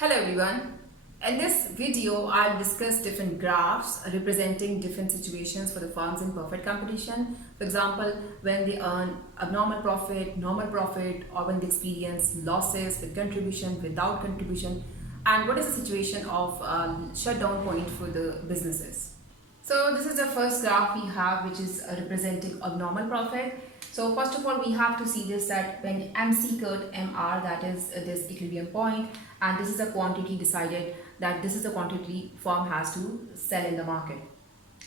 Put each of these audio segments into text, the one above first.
Hello everyone. In this video, I'll discuss different graphs representing different situations for the firms in perfect competition. For example, when they earn abnormal profit, normal profit, or when they experience losses with contribution, without contribution, and what is the situation of shutdown point for the businesses. So this is the first graph we have, which is representing abnormal profit. So first of all, we have to see this that when MC cut MR, that is this equilibrium point, and this is a quantity decided that this is the quantity firm has to sell in the market.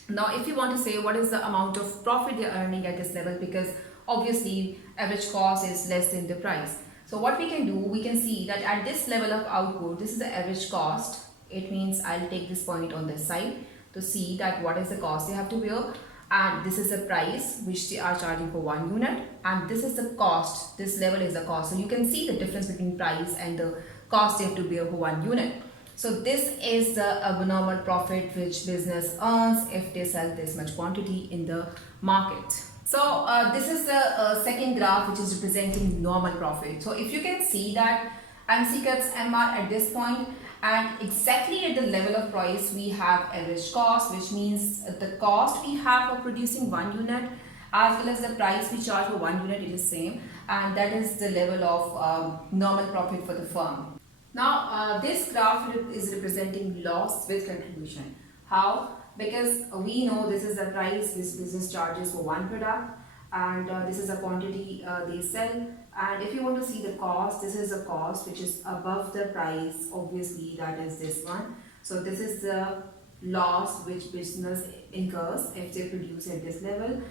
Now, if you want to say what is the amount of profit they are earning at this level, because obviously average cost is less than the price. So what we can do, we can see that at this level of output, this is the average cost. It means I'll take this point on this side to see that what is the cost they have to bear, and this is the price which they are charging for 1 unit, and this is the cost. This level is the cost. So you can see the difference between price and the cost they have to bear for 1 unit. So this is the abnormal profit which business earns if they sell this much quantity in the market. So this is the second graph, which is representing normal profit. So if you can see that MC cuts MR at this point, and exactly at the level of price we have average cost, which means the cost we have for producing 1 unit as well as the price we charge for 1 unit is the same, and that is the level of normal profit for the firm. Now this graph is representing loss with contribution. How? Because we know this is the price this business charges for one product, and this is the quantity they sell. And if you want to see the cost, this is the cost which is above the price, obviously that is this one. So this is the loss which business incurs if they produce at this level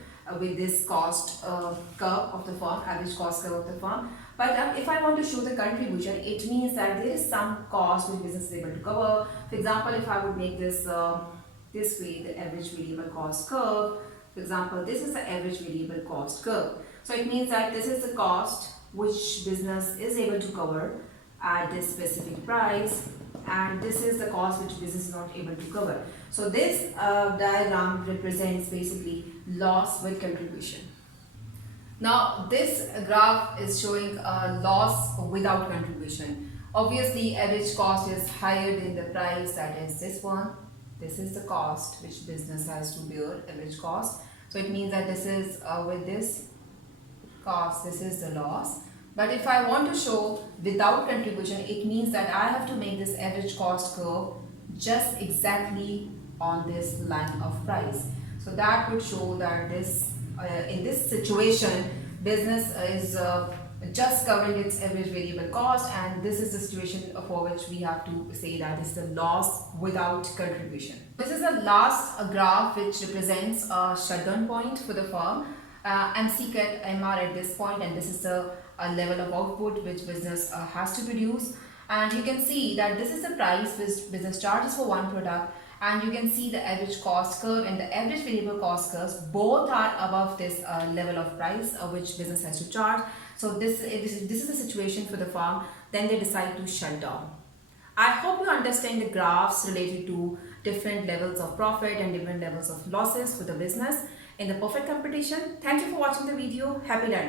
with this cost curve of the firm, average cost curve of the firm. But if I want to show the contribution, it means that there is some cost which business is able to cover. For example, if I would make this this way, the average variable cost curve. For example, this is the average variable cost curve. So it means that this is the cost which business is able to cover at this specific price, and this is the cost which business is not able to cover. So this diagram represents basically loss with contribution. Now this graph is showing a loss without contribution. Obviously average cost is higher than the price, that is this one. This is the cost which business has to bear, average cost. So it means that this is with this cost, this is the loss. But if I want to show without contribution, it means that I have to make this average cost curve just exactly on this line of price. So that would show that this in this situation business is just covering its average variable cost, and this is the situation for which we have to say that is the loss without contribution. This is the last graph which represents a shutdown point for the firm. MC cut MR at this point, and this is the level of output which business has to produce. And you can see that this is the price which business charges for one product, and you can see the average cost curve and the average variable cost curves both are above this level of price which business has to charge. So this is the situation for the firm. Then they decide to shut down. I hope you understand the graphs related to different levels of profit and different levels of losses for the business in the perfect competition. Thank you for watching the video. Happy learning.